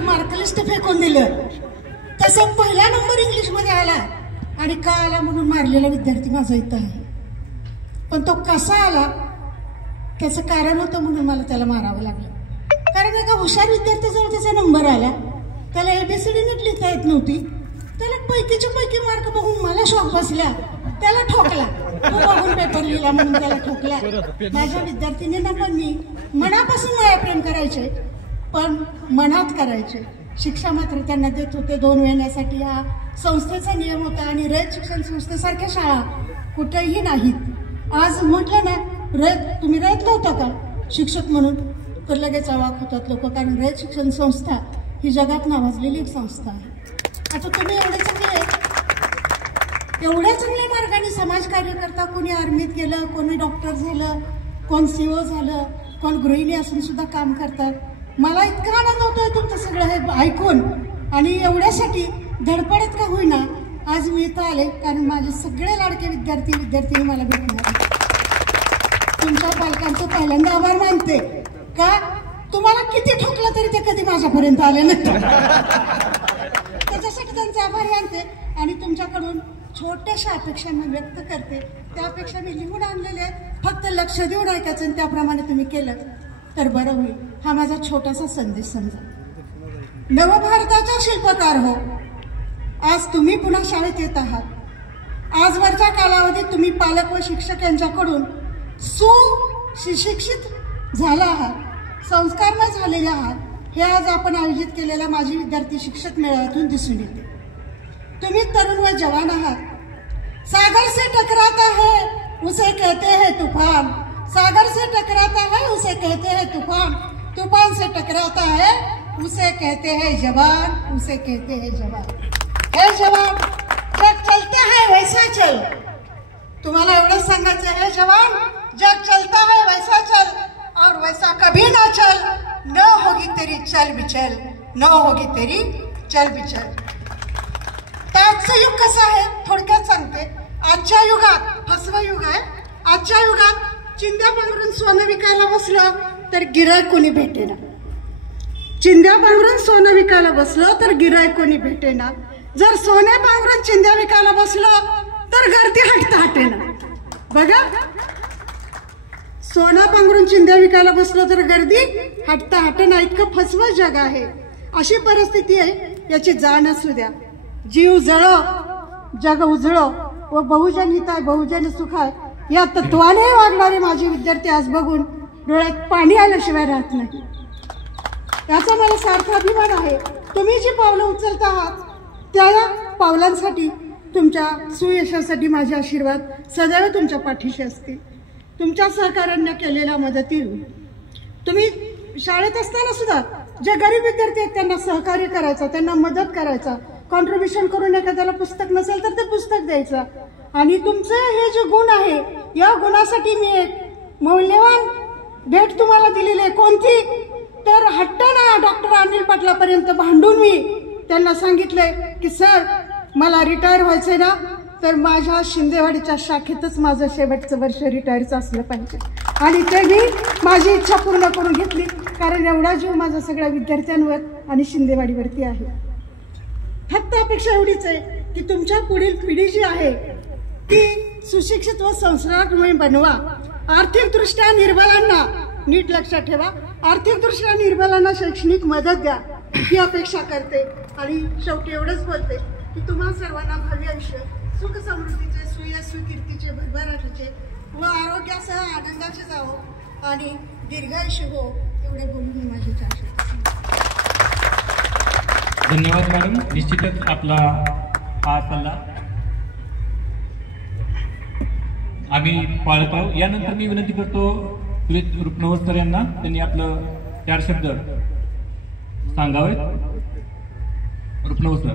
Mark list फेकून दिलं तसं पहिला नंबर इंग्लिश मध्ये आला आणि का आला म्हणून मारलेला विद्यार्थी माझा इथं आहे. पण तो कसा आला त्याचं कारण होतं म्हणून मला त्याला मारावं लागलं. कारण एका हुशार विद्यार्थ्याजवळ त्याचा नंबर आला, त्याला एबीसीडी नीट लिहिता येत नव्हती, त्याला पैकीच्या पैकी मार्क बघून मला शॉक बसला, त्याला ठोकला. तो बघून पेपर लिहिला म्हणून त्याला ठोकला. माझ्या विद्यार्थिनींना पण मी मनापासून माया प्रेम करायचे, पण मनात करायचे. शिक्षा मात्र त्यांना देत होते 2 महिन्यासाठी. हा संस्थेचा नियम होता आणि रयत शिक्षण संस्थेसारख्या शाळा कुठेही नाहीत. आज म्हटलं ना रयत, तुम्ही रयत नव्हता का शिक्षक म्हणून, तर लगेच अवाक होतात लोक, कारण रयत शिक्षण संस्था ही जगात नावाजलेली एक संस्था आहे. आता तुम्ही एवढ्या चांगल्या मार्गाने समाजकार्य करता. कोणी आर्मीत गेलं, कोणी डॉक्टर झालं, कोण सीओ झालं, कोण गृहिणी असून सुद्धा काम करतात. मला इतका आनंद होतोय तुमचं सगळं हे ऐकून. आणि एवढ्यासाठी धडपडत का होईना आज मी इथं आले, कारण माझे सगळे लाडके विद्यार्थी मला भेटणार. तुमच्या पालकांचं पहिल्यांदा आभार मानते, का तुम्हाला किती ठोकलं तरी ते कधी माझ्यापर्यंत आले नाही. त्याच्यासाठी त्यांचा आभार मानते आणि तुमच्याकडून छोट्याशा अपेक्षा मी व्यक्त करते. त्या अपेक्षा मी लिहून आणलेल्या आहेत. फक्त लक्ष देऊन ऐकायचं आणि त्याप्रमाणे तुम्ही केलं तर बरं होईल. हा माझा छोटासा संदेश समजा. नवभारताचा शिल्पकार हो, आज तुम्ही पुन्हा शाळेत येत आहात. आजवरच्या कालावधीत तुम्ही पालक व शिक्षक यांच्याकडून सुशिक्षित झाला आहात, संस्कारमय झालेले आहात. हे आज आपण आयोजित केलेल्या माजी विद्यार्थी शिक्षक मेळाव्यातून दिसून येते. तुम्ही तरुण व जवान आहात. सागर से टकराता है उसे कहते हैं तूफान, सागर से टकराता है उसे कहते हैं तूफान, तूफान से टकराता है उसे कहते हैं जवान, उसे कहते हैं जवान. हे जवान, जग चलता है वैसा चल. तुम्हाला एवढंच सांगायचं, हे जवान, जग चलता है वैसा चल और वैसा कभी ना चल. न होगी तेरी चल बिचल, न होगी तेरी चल बिचल. आजचं युग कसं आहे थोडक्यात सांगते. आजच्या युगात फसवं युग आहे. आजच्या युगात चिंध्या पांघरून सोनं विकायला बसलं तर गिरायक कोणी भेटेना. चिंध्या पांघरून सोनं विकायला बसलं तर गिरायक कोणी भेटेना. जर सोने पांघरून चिंध्या विकायला बसलं तर गर्दी हटेना. बघा, सोना पांघरून चिंध्या विकायला बसलं तर गर्दी हटेना. इतकं फसवं जग आहे. अशी परिस्थिती आहे, याची जाण असू द्या. जीव जळो जग उजळो व बहुजन हिताय बहुजन सुखाय या तत्वाने वागणारे माझे विद्यार्थी आज बघून डोळ्यात पाणी आल्याशिवाय राहत नाही. याचा मला सार्थ अभिमान आहे. तुम्ही जी पावलं उचलत आहात त्या पावलांसाठी, तुमच्या सुयशासाठी माझे आशीर्वाद सदैव तुमच्या पाठीशी असतील. तुमच्या सहकार्यांना केलेल्या मदती, तुम्ही शाळेत असताना सुद्धा जे गरीब विद्यार्थी आहेत त्यांना सहकार्य करायचं, त्यांना मदत करायचा, कॉन्ट्रीब्युशन करून एखाद्याला पुस्तक नसेल तर ते पुस्तक द्यायचं. आणि तुमचे हे जे गुण आहे, या गुणासाठी मी एक मौल्यवान भेट तुम्हाला दिलेली आहे. कोणती तर हट्टाना डॉक्टर अनिल पाटलापर्यंत भांडून मी त्यांना सांगितलंय की सर मला रिटायर व्हायचंय ना, तर माझ्या शिंदेवाडीच्या शाखेतच माझं शेवटचं वर्ष रिटायरचं असलं पाहिजे. आणि ते मी माझी इच्छा पूर्ण करून घेतली, कारण एवढा जीव माझा सगळ्या विद्यार्थ्यांवर आणि शिंदेवाडीवरती आहे. फक्त अपेक्षा एवढीच आहे की तुमच्या पुढील पिढी जी आहे ती सुशिक्षित व संस्कारमय बनवा. आर्थिकदृष्ट्या निर्बलांना नीट लक्षात ठेवा, आर्थिकदृष्ट्या निर्बलांना शैक्षणिक मदत द्या ही अपेक्षा करते. आणि शेवटी एवढंच बोलते की तुम्हा सर्वांना भावी आयुष्य सुख समृद्धीचे, सुयश सुकीर्तीचे, भरभराटीचे व आरोग्यासह आनंदाचे जावो आणि दीर्घायुष्य हो. एवढे बोलून मी माझी चर्चा. धन्यवाद मॅडम. निश्चितच आपला हा सल्ला आम्ही पाळत आहोत. यानंतर मी विनंती करतो रुपनवर सर यांना, त्यांनी आपलं 4 शब्द सांगावेत. रुपनवर सर.